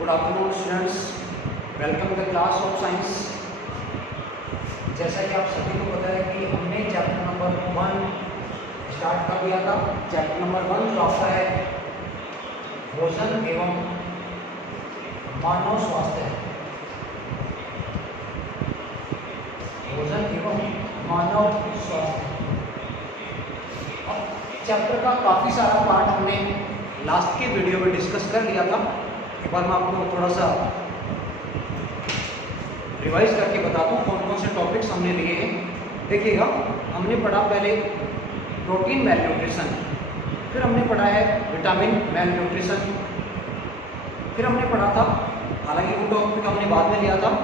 Good afternoon students, welcome the class of science. जैसा कि आप सभी को पता है कि हमने चैप्टर नंबर 1 स्टार्ट कर दिया था। चैप्टर नंबर 1 जो आपका है भोजन एवं मानव स्वास्थ्य है। भोजन एवं मानव स्वास्थ्य। अब चैप्टर का काफ़ी सारा पार्ट हमने लास्ट के वीडियो में डिस्कस कर लिया था। एक बार मैं आपको थोड़ा सा रिवाइज करके बताता हूँ कौन कौन से टॉपिक्स हमने लिए हैं। देखिएगा, हमने पढ़ा पहले प्रोटीन मेल न्यूट्रिशन, फिर हमने पढ़ा है विटामिन मेल न्यूट्रिशन, फिर हमने पढ़ा था, हालांकि वो टॉपिक हमने बाद में लिया था,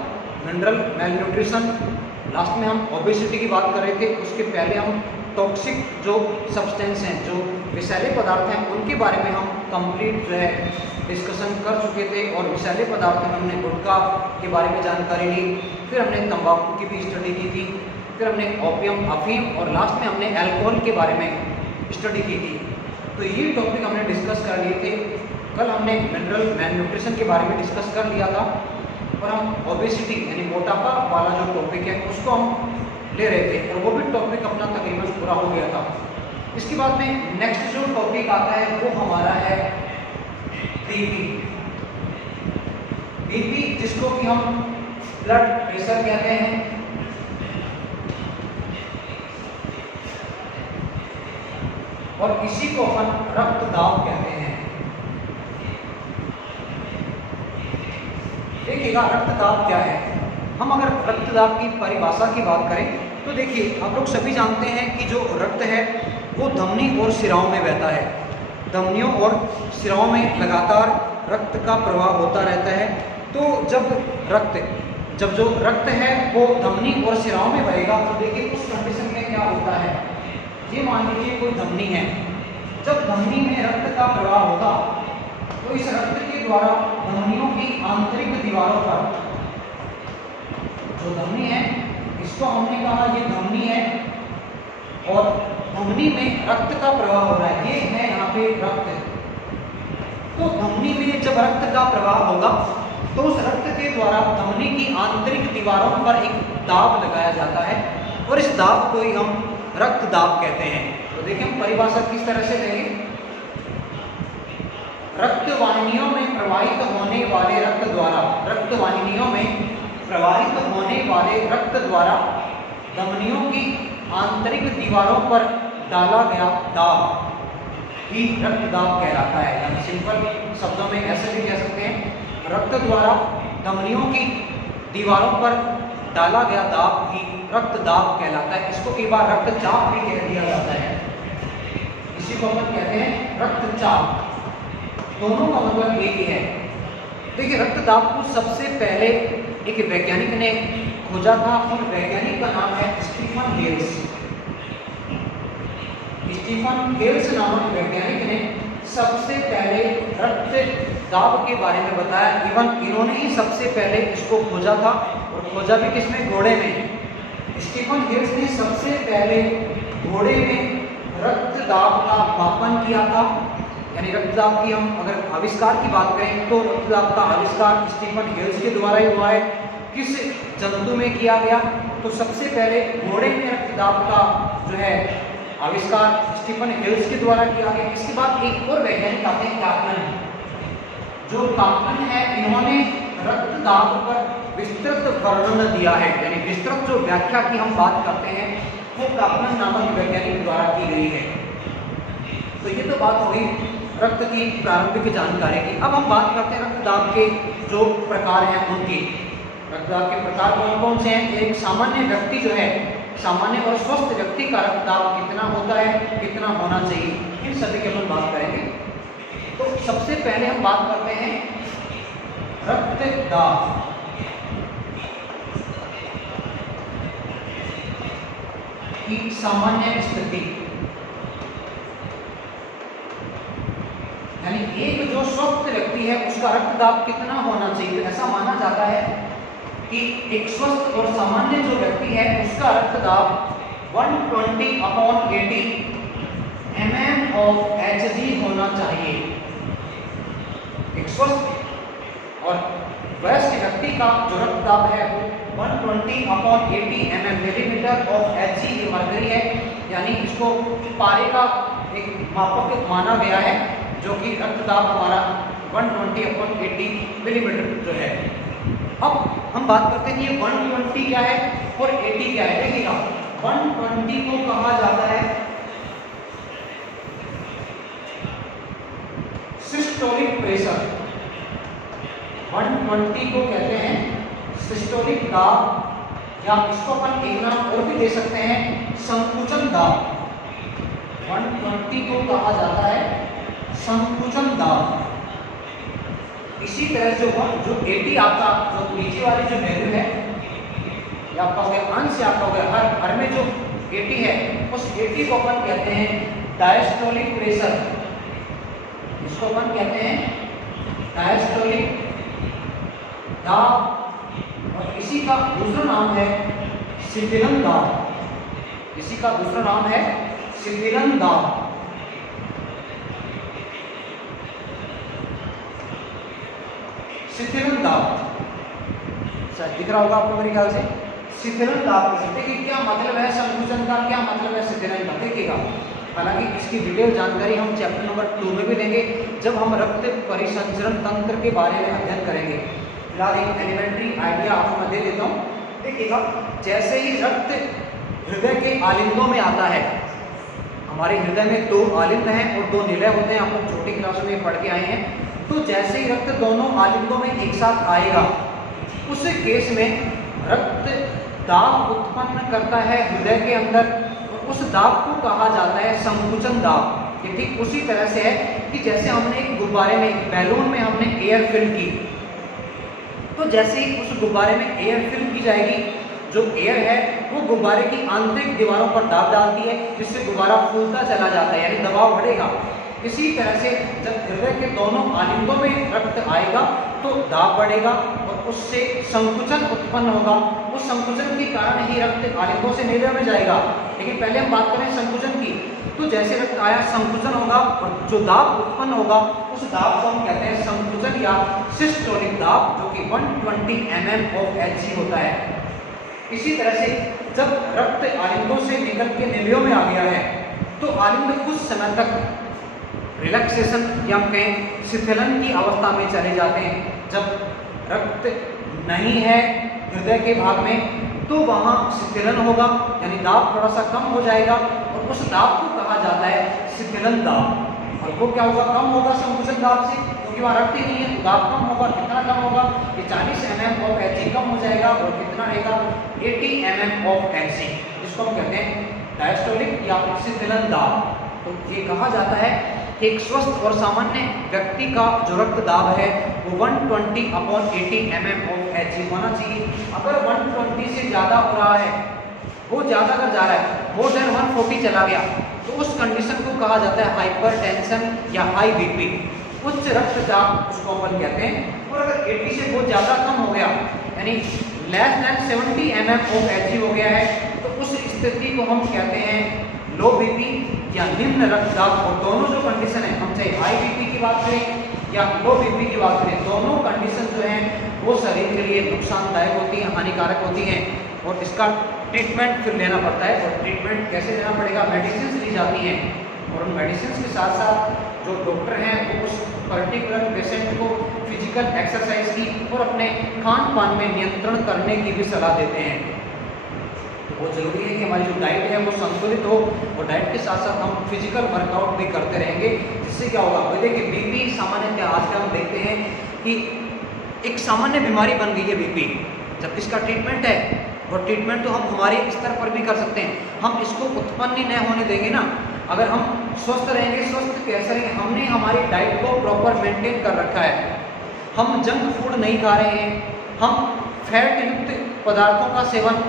मिनरल मेल न्यूट्रिशन। लास्ट में हम ओबेसिटी की बात कर रहे थे। उसके पहले हम टॉक्सिक जो सब्सटेंस हैं, जो विषैले पदार्थ हैं, उनके बारे में हम कंप्लीट जो है डिस्कशन कर चुके थे। और विषैले पदार्थ में हमने गुटखा के बारे में जानकारी ली, फिर हमने तंबाकू की भी स्टडी की थी, फिर हमने ओपियम, अफीम और लास्ट में हमने अल्कोहल के बारे में स्टडी की थी। तो ये टॉपिक हमने डिस्कस कर लिए थे। कल हमने मिनरल मेल न्यूट्रिशन के बारे में डिस्कस कर लिया था और हम ओबेसिटी यानी मोटापा वाला जो टॉपिक है उसको हम ले रहे थे और वो भी टॉपिक अपना तकरीबन पूरा हो गया था। इसके बाद में नेक्स्ट जो टॉपिक आता है वो हमारा है बीपी। बीपी जिसको कि हम ब्लड प्रेशर कहते हैं। और इसी को अपन रक्तदाब कहते हैं। देखिएगा, रक्तदाब क्या है। हम अगर रक्तदाब की परिभाषा की बात करें तो देखिए, आप लोग सभी जानते हैं कि जो रक्त है वो धमनी और शिराओं में बहता है। धमनियों और शिराओं में लगातार रक्त का प्रवाह होता रहता है। तो जब जो रक्त है वो धमनी और शिराओं में बहेगा तो देखिए उस कंडीशन में क्या होता है। ये मान लीजिए कोई धमनी है, जब धमनी में रक्त का प्रवाह होगा तो इस रक्त के द्वारा धमनियों की आंतरिक दीवारों पर, जो धमनी है इसको हमने कहा ये धमनी है और धमनी में रक्त का प्रवाह हो रहा है, ये है यहाँ पे रक्त। तो धमनी में जब रक्त का प्रवाह होगा तो उस रक्त के द्वारा धमनी की आंतरिक दीवारों पर एक दाब लगाया जाता है और इस दाब को ही हम रक्तदाब कहते हैं। तो देखिए, हम परिभाषा किस तरह से देंगे। रक्तवाहिनियों में प्रवाहित होने वाले रक्त द्वारा, रक्तवाहिनियों में प्रवाहित होने वाले रक्त द्वारा धमनियों की आंतरिक दीवारों पर डाला गया दाब ही रक्तदाब कहलाता है। यानी सिंपल शब्दों में ऐसे भी कह सकते हैं, रक्त द्वारा धमनियों की दीवारों पर डाला गया दाब ही रक्तदाब कहलाता है। इसको कई बार रक्तचाप भी कह दिया जाता है। इसी को अपन कहते हैं रक्तचाप। दोनों का मतलब एक ही है। देखिए, रक्तदाब को सबसे पहले एक वैज्ञानिक ने खोजा था और वैज्ञानिक का नाम है स्टीफन हेल्स। स्टीफन हेल्स नामक वैज्ञानिक ने सबसे पहले रक्तदाब के बारे में बताया। इवन इन्होंने ही सबसे पहले इसको खोजा था और खोजा भी किसमें, घोड़े में। स्टीफन हेल्स ने सबसे पहले घोड़े में रक्तदाब का मापन किया था। यानी रक्तदाब की हम अगर आविष्कार की बात करें तो रक्तदाब का आविष्कार स्टीफन हेल्स के द्वारा ही हुआ है। किस जंतु में किया गया, तो सबसे पहले घोड़े में रक्तदाब का जो है आविष्कार स्टीफन हेल्स के द्वारा किया गया। इसके बाद एक और वैज्ञानिक आते हैं, काप्लन। जो काप्लन है, इन्होंने रक्तदाब पर विस्तृत वर्णन दिया है। यानी विस्तृत जो व्याख्या की हम बात करते हैं वो काप्लन नामक वैज्ञानिक द्वारा की गई है। तो ये तो बात हुई रक्त की प्रारंभिक जानकारी की। अब हम बात करते हैं रक्तदाब के जो प्रकार हैं उनकी। रक्तदाब के प्रकार कौन कौन से हैं। एक सामान्य व्यक्ति जो है, सामान्य और स्वस्थ व्यक्ति का रक्तदाब कितना होता है, कितना होना चाहिए, इन सभी की हम बात करेंगे। तो सबसे पहले हम बात करते हैं रक्तदाब की सामान्य स्थिति। यानी एक जो स्वस्थ व्यक्ति है उसका रक्तदाब कितना होना चाहिए। ऐसा माना जाता है कि एक स्वस्थ और सामान्य जो व्यक्ति है उसका रक्तदाब 120/80 mm of Hg होना चाहिए। एक स्वस्थ और वयस्क व्यक्ति का जो रक्तदाब है वो 120/80 मिलीमीटर ऑफ Hg ये मरकरी है, यानी इसको पारे का एक मापक माना गया है, जो कि रक्तदाब हमारा 120/80 मिलीमीटर जो है। अब हम बात करते हैं ये 120 क्या है और 80 क्या है। देखिएगा 120 को कहा जाता है सिस्टोलिक प्रेशर, 120 को कहते हैं सिस्टोलिक दाब, या इसको अपन एक नाम और भी दे सकते हैं संकुचन दाब। 120 को कहा जाता है संकुचन दाब। इसी तरह से जो 80 आपका जो नीचे वाली जो वैल्यू है, या आपका हो गया अंश, या आपका हो गया हर में जो 80 है, उस 80 को अपन कहते हैं डायस्टोलिक प्रेशर। इसको अपन कहते हैं डायस्टोलिक दाब, और इसी का दूसरा नाम है शिथिलन दाब। इसी का दूसरा नाम है शिथिलन दाब। शिथिलन दाब शायद दिख रहा होगा आपको मेरे ख्याल से। शिथिलन दाब देखिए क्या मतलब है संकुचन का, क्या मतलब है शिथिलन का। देखिएगा हालांकि इसकी डिटेल जानकारी हम चैप्टर नंबर 2 में भी लेंगे, जब हम रक्त परिसंचरण तंत्र के बारे में अध्ययन करेंगे। फिलहाल एक एलिमेंट्री आइडिया आपको मैं दे देता हूँ। देखिएगा जैसे ही रक्त हृदय के आलिंदों में आता है, हमारे हृदय में 2 आलिंद हैं और 2 निलय होते हैं, आप लोग छोटी क्लासों में पढ़ के आए हैं। तो जैसे ही रक्त दोनों आलिंदों में एक साथ आएगा, उस केस में रक्त दाब उत्पन्न करता है हृदय के अंदर, और उस दाब को कहा जाता है संकुचन दाब। ये ठीक उसी तरह से है कि जैसे हमने एक गुब्बारे में, एक बैलून में हमने एयर फिल की, तो जैसे ही उस गुब्बारे में एयर फिल की जाएगी, जो एयर है वो गुब्बारे की आंतरिक दीवारों पर दाब डालती है, जिससे गुब्बारा फूलता चला जाता है, यानी दबाव बढ़ेगा। इसी तरह से जब हृदय के दोनों आलिंदों में रक्त आएगा तो दाब बढ़ेगा और उससे संकुचन उत्पन्न होगा। उस संकुचन के कारण ही रक्त आलिंदों से निलय में जाएगा। लेकिन पहले हम बात करें संकुचन की, तो जैसे रक्त आया संकुचन होगा और जो दाब उत्पन्न होगा उस दाब को हम कहते हैं संकुचन या सिस्टोलिक दाब, जो कि 120 mm of Hg होता है। इसी तरह से जब रक्त आलिंदों से निकल के निलयों में आ गया है, तो आलिंद कुछ समय तक रिलैक्सेशन या हम कहें शिथिलन की अवस्था में चले जाते हैं। जब रक्त नहीं है हृदय के भाग में, तो वहाँ शिथिलन होगा, यानी दाब थोड़ा सा कम हो जाएगा, और उस दाब को कहा जाता है शिथिलन दाब। और वो क्या होगा, कम होगा संकुचन दाब से, क्योंकि वहाँ रक्त ही नहीं है, तो दाब कम होगा। कितना कम होगा, ये 40 mm of Hg कम हो जाएगा, और कितना रहेगा 80 mm of Hg। इसको हम कहते हैं डायस्टोलिक या शिथिलन दाब। तो ये कहा जाता है कि एक स्वस्थ और सामान्य व्यक्ति का जो रक्त दाब है वो 120/80 mm of Hg होना चाहिए। अगर 120 से ज़्यादा हो रहा है, वो ज़्यादा अगर जा रहा है, मोर देन 140 चला गया, तो उस कंडीशन को कहा जाता है हाइपरटेंशन या हाई बीपी, उच्च रक्तचाप उसको अपन कहते हैं। और अगर 80 से बहुत ज़्यादा कम हो गया, यानी less than 70 mm of Hg हो गया है, तो उस स्थिति को हम कहते हैं लो बीपी या निम्न रक्तदाब। और दोनों जो कंडीशन है, हम चाहे हाई बीपी की बात करें या लो बीपी की बात करें, दोनों कंडीशन जो हैं वो शरीर के लिए नुकसानदायक होती हैं, हानिकारक होती हैं, और इसका ट्रीटमेंट फिर लेना पड़ता है। और ट्रीटमेंट कैसे लेना पड़ेगा, मेडिसिन ली जाती हैं, और उन मेडिसिन के साथ साथ जो डॉक्टर हैं वो उस पर्टिकुलर पेशेंट को फिजिकल एक्सरसाइज की और अपने खान पान में नियंत्रण करने की भी सलाह देते हैं। बहुत ज़रूरी है कि हमारी जो डाइट है वो संतुलित हो, और डाइट के साथ साथ हम फिजिकल वर्कआउट भी करते रहेंगे, जिससे क्या होगा, देखिए बीपी सामान्यतः आजकल हम देखते हैं कि एक सामान्य बीमारी बन गई है बीपी। जब इसका ट्रीटमेंट है, और ट्रीटमेंट तो हम हमारे स्तर पर भी कर सकते हैं, हम इसको उत्पन्न ही नहीं होने देंगे ना। अगर हम स्वस्थ रहेंगे, स्वस्थ कैसे रहेंगे, हमने हमारी डाइट को प्रॉपर मेंटेन कर रखा है, हम जंक फूड नहीं खा रहे हैं, हम फैट युक्त पदार्थों का सेवन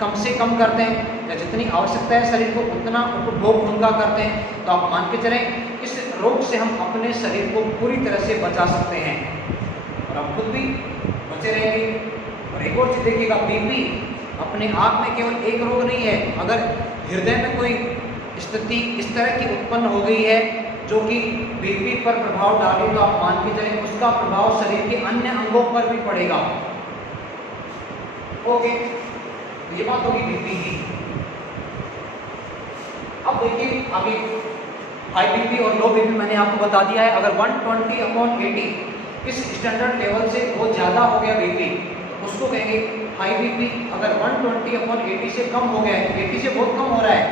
कम से कम करते हैं, या जितनी आवश्यकता है शरीर को उतना उपभोग उनका करते हैं, तो आप मान के चलें इस रोग से हम अपने शरीर को पूरी तरह से बचा सकते हैं, और हम खुद भी बचे रहेंगे। और एक और चीज़ देखिएगा, बीपी अपने आप में केवल एक रोग नहीं है। अगर हृदय में कोई स्थिति इस तरह की उत्पन्न हो गई है जो कि बीपी पर प्रभाव डाले तो आप मान के चलें उसका प्रभाव शरीर के अन्य अंगों पर भी पड़ेगा। ओके, ये बात होगी बीपी की। अब देखिए आगे हाई बीपी और लो बीपी मैंने आपको बता दिया है। अगर 120/80 इस स्टैंडर्ड लेवल से बहुत ज़्यादा हो गया बीपी तो उसको कहेंगे हाई बीपी। अगर 120/80 से कम हो गया है, 80 से बहुत कम हो रहा है,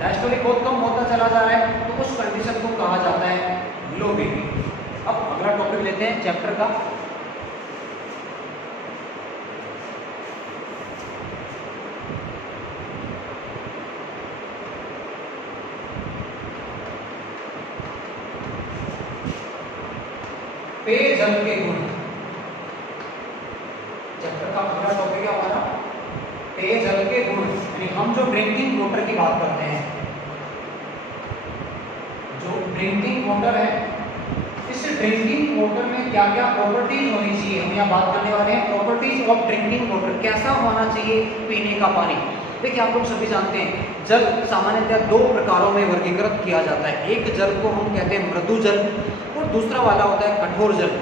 डायस्टोलिक बहुत कम होता चला जा रहा है, तो उस कंडीशन को कहा जाता है लो बीपी। अब अगला टॉपिक लेते हैं चैप्टर का। पेयजल के गुण। चैप्टर का अगला टॉपिक है हमारा पेयजल के गुण, यानी हम जो ड्रिंकिंग वाटर की बात करते हैं, जो ड्रिंकिंग वाटर है, इस ड्रिंकिंग वाटर में क्या क्या प्रॉपर्टीज होनी चाहिए, हम यहाँ बात करने वाले हैं प्रॉपर्टीज ऑफ ड्रिंकिंग वाटर। कैसा होना चाहिए पीने का पानी। देखिए आप लोग सभी जानते हैं जल सामान्यतः दो प्रकारों में वर्गीकृत किया जाता है। एक जल को हम कहते हैं मृदु जल और दूसरा वाला होता है कठोर जल।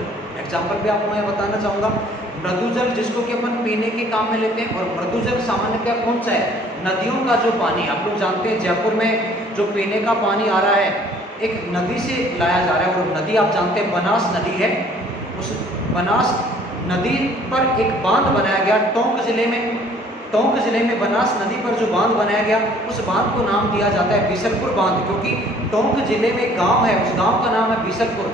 एग्जाम्पल भी आपको मैं बताना चाहूँगा। मृदु जल जिसको कि अपन पीने के काम में लेते हैं, और मृदु जल सामान्यतः कौन सा है, नदियों का जो पानी। आप लोग जानते हैं जयपुर में जो पीने का पानी आ रहा है एक नदी से लाया जा रहा है, और नदी आप जानते हैं बनास नदी है। उस बनास नदी पर एक बांध बनाया गया टोंक जिले में। टोंक जिले में बनास नदी पर जो बांध बनाया गया उस बांध को नाम दिया जाता है बीसलपुर बांध, क्योंकि टोंक जिले में एक गांव है, उस गांव का नाम है बीसलपुर।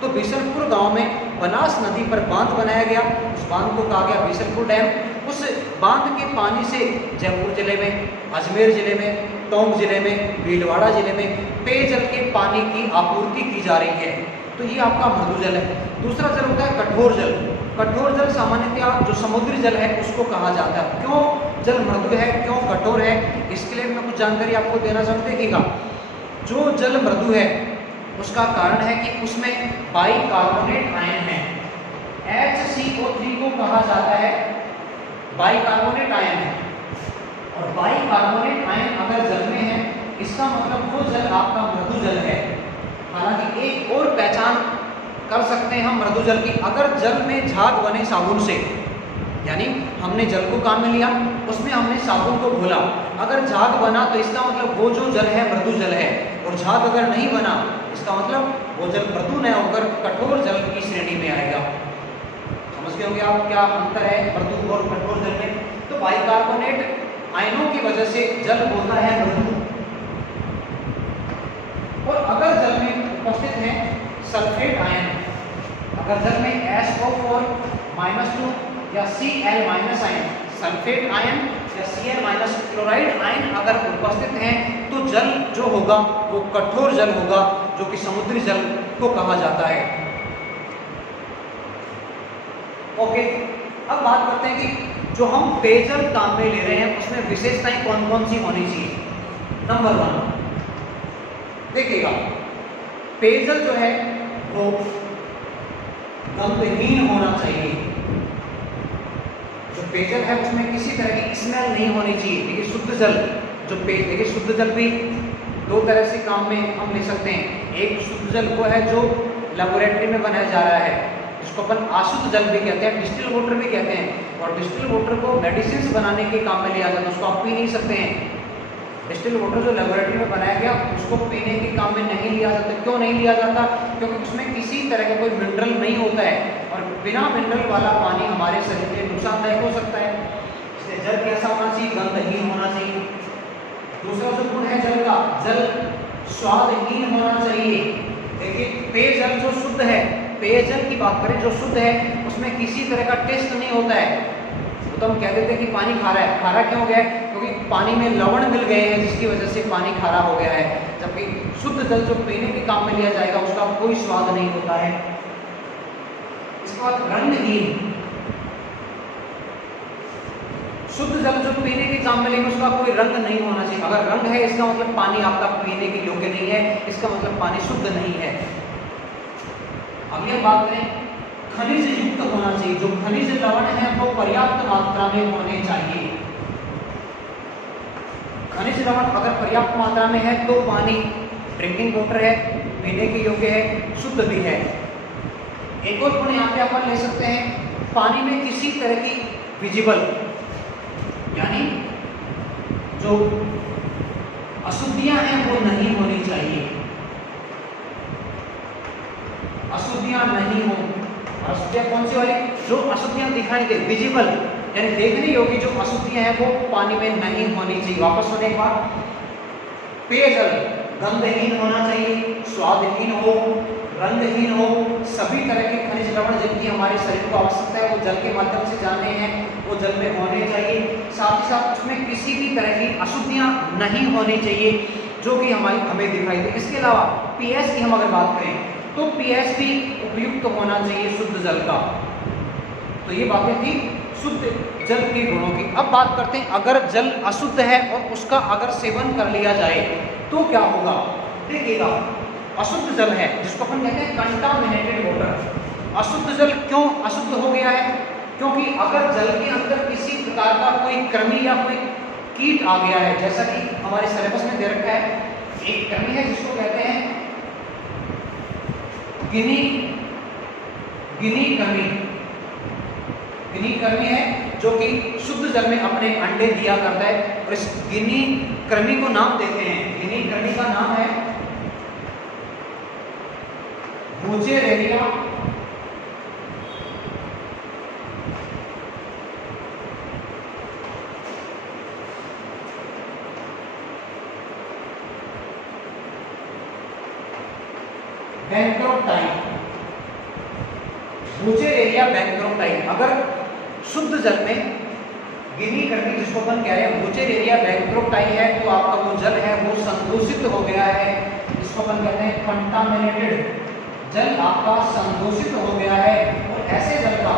तो बीसलपुर गांव में बनास नदी पर बांध बनाया गया, उस बांध को कहा गया बीसलपुर डैम। उस बांध के पानी से जयपुर जिले में, अजमेर जिले में, टोंक जिले में, भीलवाड़ा जिले में पेयजल के पानी की आपूर्ति की जा रही है। तो ये आपका मृदु जल है। दूसरा जल होता है कठोर जल। कठोर जल सामान्यतः जो समुद्री जल है उसको कहा जाता है। क्यों जल मृदु है, क्यों कठोर है, इसके लिए मैं कुछ जानकारी आपको देना चाहूँ। देखिएगा जो जल मृदु है उसका कारण है कि उसमें बाइकार्बोनेट आयन है। HCO3 को कहा जाता है बाइकार्बोनेट आयन है, और बाइकार्बोनेट आयन अगर जल में है इसका मतलब वो जल आपका मृदु जल है। हालांकि एक और पहचान कर सकते हैं हम मृदु जल की, अगर जल में झाग बने साबुन से, यानी हमने जल को काम में लिया, उसमें हमने साबुन को घोला, अगर झाग बना तो इसका मतलब वो जो जल है मृदु जल है, और झाग अगर नहीं बना इसका मतलब वो जल मृदु न होकर कठोर जल की श्रेणी में आएगा। समझ गए होंगे आप क्या अंतर है मृदु और कठोर जल में। तो बाइकार्बोनेट आयनों की वजह से जल होता है मृदु। और अगर जल में उपस्थित है सल्फेट आयन, अगर जल में SO4-2 या Cl- आयन, सल्फेट आयन या Cl- क्लोराइड आयन अगर उपस्थित हैं तो जल जो होगा वो कठोर जल होगा, जो कि समुद्री जल को कहा जाता है। ओके, अब बात करते हैं कि जो हम पेयजल काम में ले रहे हैं उसमें विशेषताएं कौन कौन सी होनी चाहिए। नंबर 1 देखिएगा, पेयजल जो है वो गंधहीन होना चाहिए। जो पेयजल है उसमें किसी तरह की स्मेल नहीं होनी चाहिए। देखिए शुद्ध जल जो देखिए शुद्ध जल भी दो तरह से काम में हम ले सकते हैं। एक शुद्ध जल वो है जो लेबोरेटरी में बनाया जा रहा है, जिसको अपन अशुद्ध जल भी कहते हैं, डिस्टिल वाटर भी कहते हैं। और डिस्टिल वाटर को मेडिसिन बनाने के काम में लिया जाता है, उसको आप पी नहीं सकते हैं। डिस्टिल वाटर जो लेबोरेटरी में बनाया गया उसको पीने के काम में नहीं लिया जाता। क्यों नहीं लिया जाता? क्योंकि उसमें किसी तरह का कोई मिनरल नहीं होता है, और बिना मिनरल वाला पानी हमारे शरीर के लिए नुकसानदायक हो सकता है। इसलिए जल कैसा होना चाहिए? गंधहीन होना चाहिए। दूसरा जो गुण है जल का, जल स्वादहीन होना चाहिए। देखिए पेयजल जो शुद्ध है, पेयजल की बात करें जो शुद्ध है उसमें किसी तरह का टेस्ट नहीं होता है। तो हम कह देते हैं कि पानी खारा है। खारा क्यों हो गया है? क्योंकि पानी में लवण मिल गए हैं जिसकी वजह से पानी खारा हो गया है। जबकि शुद्ध जल जो पीने के काम में लिया जाएगा उसका कोई स्वाद नहीं होता है। इसके बाद रंगहीन, शुद्ध जल जो पीने के काम में लेंगे उसका कोई रंग नहीं होना चाहिए। अगर रंग है इसका मतलब पानी आपका पीने के योग्य नहीं है, इसका मतलब पानी शुद्ध नहीं है। अगली हम बात करें, खनिज युक्त होना चाहिए। जो खनिज लवण है वो पर्याप्त मात्रा में होने चाहिए। खनिज लवण अगर पर्याप्त मात्रा में है तो पानी ड्रिंकिंग वाटर है, पीने के योग्य है, शुद्ध भी है। एक और गुण यहाँ पे अपन ले सकते हैं, पानी में किसी तरह की विजिबल यानी जो अशुद्धियां हैं वो नहीं होनी चाहिए, अशुद्धियां नहीं हो। अशुद्धियां कौन सी वाली? जो अशुद्धियां दिखाई दे, विजिबल यानी देखने योग्य जो अशुद्धियां हैं वो पानी में नहीं होनी चाहिए। वापस सुने एक बार, पेयजल गंधहीन होना चाहिए, स्वादहीन हो, रंगहीन हो, सभी तरह के खनिज लवण जिनकी हमारे शरीर को आवश्यकता है वो जल के माध्यम से जाने हैं, वो जल में होने चाहिए। साथ ही साथ उसमें किसी भी तरह की अशुद्धियां नहीं होनी चाहिए जो कि हमें दिखाई दे। इसके अलावा पीएच की हम अगर बात करें तो पीएच भी उपयुक्त होना चाहिए शुद्ध जल का। तो ये बातें थी शुद्ध जल के गुणों की। अब बात करते हैं, अगर जल अशुद्ध है और उसका अगर सेवन कर लिया जाए तो क्या होगा। देखिएगा, अशुद्ध जल है जिसको अपन कहते हैं कंटामिनेटेड वाटर। अशुद्ध जल क्यों अशुद्ध हो गया है? क्योंकि अगर जल के अंदर किसी प्रकार का कोई कृमि या कोई कीट आ गया है, जैसा कि हमारे सिलेबस में दे रखा है, एक कृमि है जिसको कहते हैं गिनी कृमि। गिनी कृमि है जो कि शुद्ध जल में अपने अंडे दिया करता है और इस गिनी कृमि को नाम देते हैं, गिनी कृमि का नाम है बुचेरेरिया बैंक्रोप्टाइन। बुचेरेरिया बैंक्रोप्टाइन अगर शुद्ध जल में गिनी कृमि जिसको अपन कह रहे हैं बुचेरेरिया बैंक्रोप्टाइन है तो आपका वो जल है वो संदूषित हो गया है, जिसको अपन कहते हैं कंटामिनेटेड जल आपका संदूषित हो गया है। और ऐसे जल का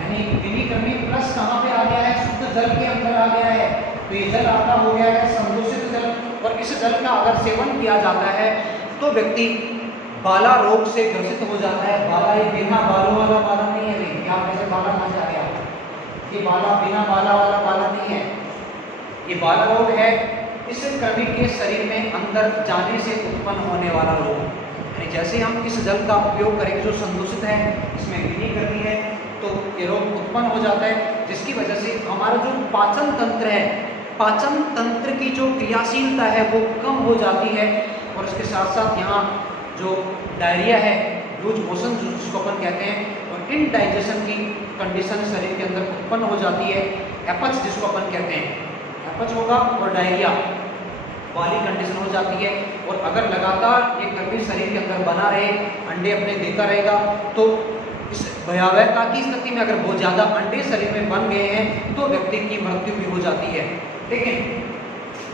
यानी गिनी कृमि प्लस कहाँ पे आ गया है? शुद्ध जल के अंदर आ गया है, तो ये जल आपका हो गया है संदूषित जल। और इस जल का अगर सेवन किया जाता है तो व्यक्ति बाला रोग से ग्रसित हो जाता है। बाला ये बिना बालों वाला बाला नहीं है, क्या कैसे बाला कहाँ से आ गया? ये बाला बिना बाला वाला बाला नहीं है, ये बाला रोग है इस कृमि के शरीर में अंदर जाने से उत्पन्न होने वाला रोग। यानी जैसे हम इस जल का उपयोग करेंगे जो संदूषित है, इसमें गिनी कृमि है, तो ये रोग उत्पन्न हो जाता है, जिसकी वजह से हमारा जो पाचन तंत्र है, पाचन तंत्र की जो क्रियाशीलता है वो कम हो जाती है। और इसके साथ साथ यहाँ जो डायरिया है, लूज मोशन जिसको अपन कहते हैं, और इनडाइजेशन की कंडीशन शरीर के अंदर उत्पन्न हो जाती है। एपच जिसको अपन कहते हैं, एपच होगा और डायरिया वाली कंडीशन हो जाती है। और अगर लगातार ये कृमि शरीर के अंदर बना रहे, अंडे अपने देता रहेगा, तो इस भयावहता की स्थिति में अगर बहुत ज़्यादा अंडे शरीर में बन गए हैं तो व्यक्ति की मृत्यु भी हो जाती है। लेकिन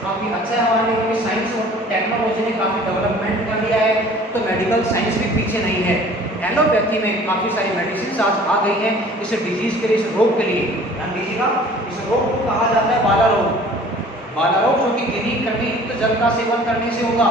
काफ़ी अच्छा है हमारे लिए क्योंकि साइंस और टेक्नोलॉजी ने काफ़ी डेवलपमेंट कर लिया है, तो मेडिकल साइंस भी पीछे नहीं है। एलोपैथी में काफ़ी सारी मेडिसिन आज आ गई हैं इस डिजीज के लिए, इस रोग के लिए। ध्यान दीजिएगा, इस रोग को कहा जाता है बाला रोग। बाला रोग जो कि गिनी कृमि युक्त जल का सेवन करने से होगा।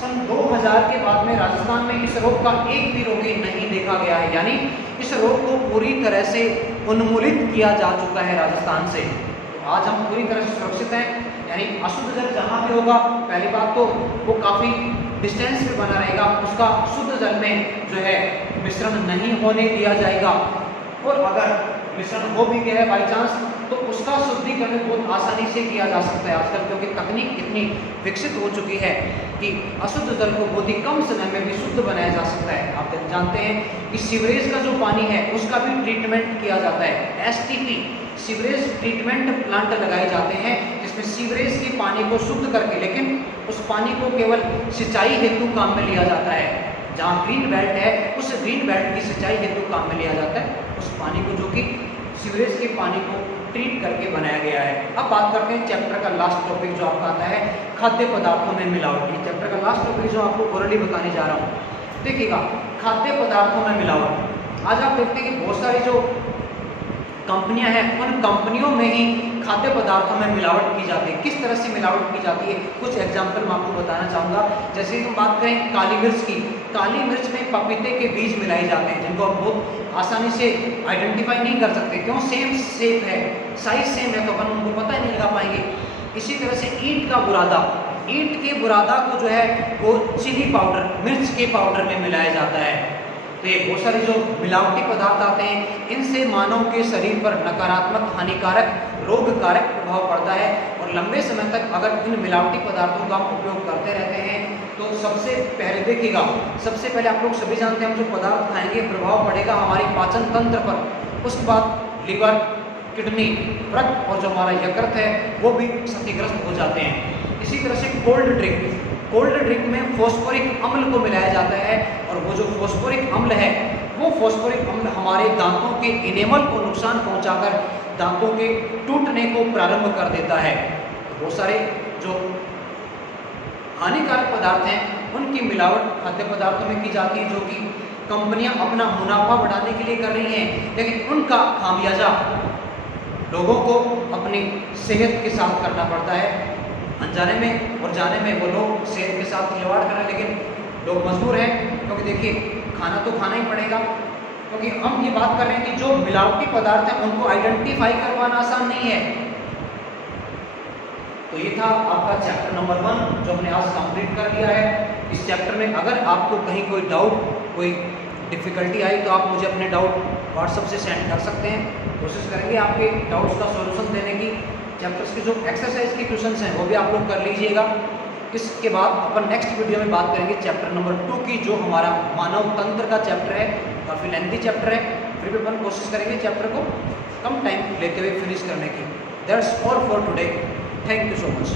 सन 2000 के बाद में राजस्थान में इस रोग का एक भी रोगी नहीं देखा गया है, यानी इस रोग को पूरी तरह से उन्मूलित किया जा चुका है राजस्थान से। तो आज हम पूरी तरह से सुरक्षित हैं। यानी अशुद्ध जल जहाँ भी होगा, पहली बात तो वो काफ़ी डिस्टेंस पे बना रहेगा, उसका शुद्ध जल में जो है मिश्रण नहीं होने दिया जाएगा। और अगर मिश्रण हो भी गया है बाई चांस तो उसका शुद्धिकरण बहुत आसानी से किया जा सकता है आजकल, क्योंकि तकनीक इतनी विकसित हो चुकी है कि अशुद्ध जल को बहुत ही कम समय में भी शुद्ध बनाया जा सकता है। आप जानते हैं कि सीवरेज का जो पानी है उसका भी ट्रीटमेंट किया जाता है। STP सीवरेज ट्रीटमेंट प्लांट लगाए जाते हैं जिसमें सीवरेज के पानी को शुद्ध करके, लेकिन उस पानी को केवल सिंचाई हेतु काम में लिया जाता है। जहाँ ग्रीन बेल्ट है उस ग्रीन बेल्ट की सिंचाई हेतु काम में लिया जाता है उस पानी को, जो कि सीवरेज के पानी को ट्रीट करके बनाया गया है। अब बात करते हैं चैप्टर का लास्ट टॉपिक जो आपका आता है खाद्य पदार्थों में मिलावट। ये चैप्टर का लास्ट टॉपिक जो आपको ओरली बताने जा रहा हूँ। देखिएगा, खाद्य पदार्थों में मिलावट। आज आप देखते हैं कि बहुत सारी जो कंपनियां हैं उन कंपनियों में ही खाद्य पदार्थों में मिलावट की जाती है। किस तरह से मिलावट की जाती है, कुछ एग्जाम्पल मैं आपको बताना चाहूँगा। जैसे हम बात करें काली मिर्च की, काली मिर्च में पपीते के बीज मिलाए जाते हैं जिनको आप बहुत आसानी से आइडेंटिफाई नहीं कर सकते। क्यों? सेम शेप है, साइज सेम है, तो अपन उनको पता ही नहीं लगा पाएंगे। इसी तरह से ईंट का बुरादा, ईंट के बुरादा को जो है वो चीनी पाउडर, मिर्च के पाउडर में मिलाया जाता है। तो ये बहुत सारे जो मिलावटी पदार्थ आते हैं, इनसे मानव के शरीर पर नकारात्मक, हानिकारक, रोगकारक प्रभाव पड़ता है। और लंबे समय तक अगर इन मिलावटी पदार्थों का हम उपयोग करते रहते हैं तो सबसे पहले देखिएगा, सबसे पहले आप लोग सभी जानते हैं हम जो पदार्थ खाएंगे प्रभाव पड़ेगा हमारी पाचन तंत्र पर, उसके बाद लीवर, किडनी, रक्त और जो हमारा यकृत है वो भी क्षतिग्रस्त हो जाते हैं। इसी तरह से कोल्ड ड्रिंक में फॉस्फोरिक अम्ल को मिलाया जाता है और वो जो फॉस्फोरिक अम्ल है वो फॉस्फोरिक अम्ल हमारे दांतों के इनेमल को नुकसान पहुंचाकर दांतों के टूटने को प्रारंभ कर देता है। बहुत सारे जो हानिकारक पदार्थ हैं उनकी मिलावट खाद्य पदार्थों में की जाती है, जो कि कंपनियां अपना मुनाफा बढ़ाने के लिए कर रही हैं, लेकिन उनका खामियाजा लोगों को अपनी सेहत के साथ करना पड़ता है। अनजाने में और जाने में वो लोग सेहत के साथ खिलवाड़ कर रहे हैं, लेकिन लोग मजबूर हैं, क्योंकि देखिए खाना तो खाना ही पड़ेगा। क्योंकि हम ये बात कर रहे हैं कि जो मिलावटी पदार्थ हैं उनको आइडेंटिफाई करवाना आसान नहीं है। तो ये था आपका चैप्टर नंबर 1 जो हमने आज कंप्लीट कर लिया है। इस चैप्टर में अगर आपको कहीं कोई डाउट, कोई डिफ़िकल्टी आई तो आप मुझे अपने डाउट व्हाट्सएप से सेंड कर सकते हैं। कोशिश करेंगे आपके डाउट्स का सॉल्यूशन देने की। चैप्टर्स के जो एक्सरसाइज के क्वेश्चंस हैं वो भी आप लोग कर लीजिएगा। इसके बाद अपन नेक्स्ट वीडियो में बात करेंगे चैप्टर नंबर 2 की, जो हमारा मानव तंत्र का चैप्टर है। काफ़ी लेंथी चैप्टर है, फिर भी अपन कोशिश करेंगे चैप्टर को कम टाइम लेते हुए फिनिश करने की। That's all for today. Thank you so much.